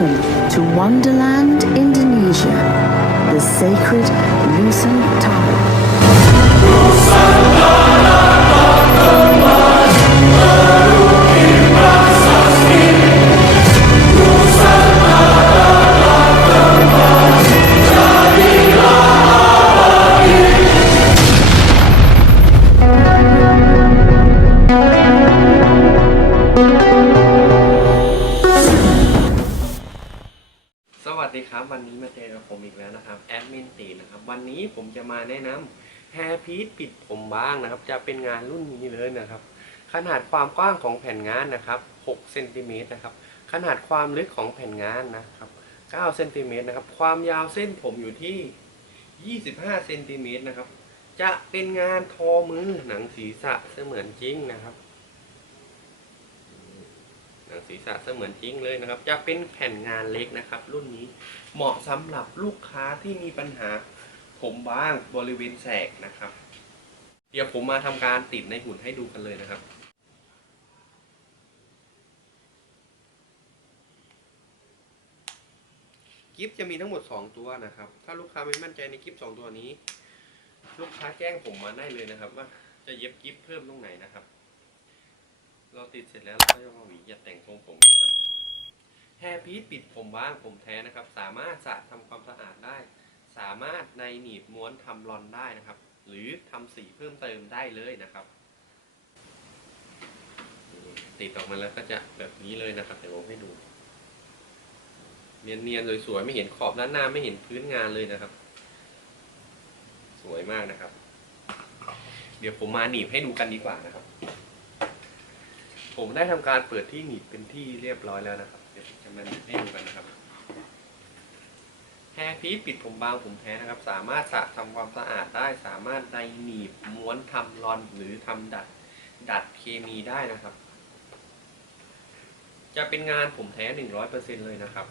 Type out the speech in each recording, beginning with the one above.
Welcome to Wonderland, Indonesia, the sacred Nusantara.. สวัสดีครับ วันนี้มาเจอกับผมอีกแล้วนะครับแอดมินตีนะครับ วันนี้ผมจะมาแนะนำแฮร์พีทปิดผมบ้างนะครับ จะเป็นงานรุ่นนี้เลยนะครับ ขนาดความกว้างของแผ่นงานนะครับ6เซนติเมตรนะครับ ขนาดความลึกของแผ่นงานนะครับ9เซนติเมตรนะครับ ความยาวเส้นผมอยู่ที่ 25เซนติเมตรนะครับ จะเป็นงานทอมือหนังศีรษะเสมือนจริงนะครับ ศีรษะเสมือนจริงเลยนะครับ จะเป็นแผ่นงานเล็กนะครับ รุ่นนี้เหมาะสำหรับลูกค้าที่มีปัญหาผมบางบริเวณแสกนะครับ เดี๋ยวผมมาทำการติดในหุ่นให้ดูกันเลยนะครับกิฟต์จะมีทั้งหมด 2 ตัวนะครับ ถ้าลูกค้าไม่มั่นใจในกิฟต์สองตัวนี้ ลูกค้าแจ้งผมมาได้เลยนะครับ ว่าจะเย็บกิฟต์เพิ่มตรงไหนนะครับ เราติดเสร็จแล้วเราก็จะมาหวีอย่าแต่งทรงผมนะครับแฮร์พีทปิดผมบ้างผมแท้นะครับ สามารถสระทำความสะอาดได้ สามารถในหนีบม้วนทำรอนได้นะครับ หรือทำสีเพิ่มเติมได้เลยนะครับ ติดออกมาแล้วก็จะแบบนี้เลยนะครับเดี๋ยวผมให้ดู เนียนๆสวยๆไม่เห็นขอบด้านหน้าไม่เห็นพื้นงานเลยนะครับ สวยมากนะครับ เดี๋ยวผมมาหนีบให้ดูกันดีกว่านะครับ ผมได้ทำการเปิดที่หนีบเป็นที่เรียบร้อยแล้วนะครับ เดี๋ยวจะมาหนีบให้ดูกันนะครับแฮร์พีปิดผมบางผมแท้นะครับ สามารถสระทำความสะอาดได้ สามารถในหนีบม้วนทำรอนหรือทำดัดดัดเคมีได้นะครับ จะเป็นงานผมแท้หนึ่งร้อยเปอร์เซ็นเลยนะครับ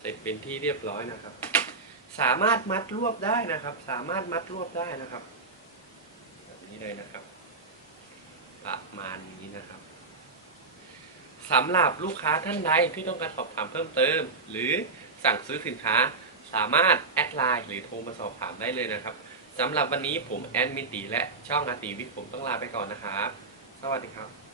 เสร็จเป็นที่เรียบร้อยนะครับ สามารถมัดรวบได้นะครับ สามารถมัดรวบได้นะครับ แบบนี้เลยนะครับ ประมาณนี้นะครับสำหรับลูกค้าท่านใดที่ต้องการสอบถามเพิ่มเติม หรือสั่งซื้อสินค้าสามารถแอดไลน์หรือโทรมาสอบถามได้เลยนะครับสำหรับวันนี้ผมแอดมินตีและช่องอาตีวิทย์ผมต้องลาไปก่อนนะครับ สวัสดีครับ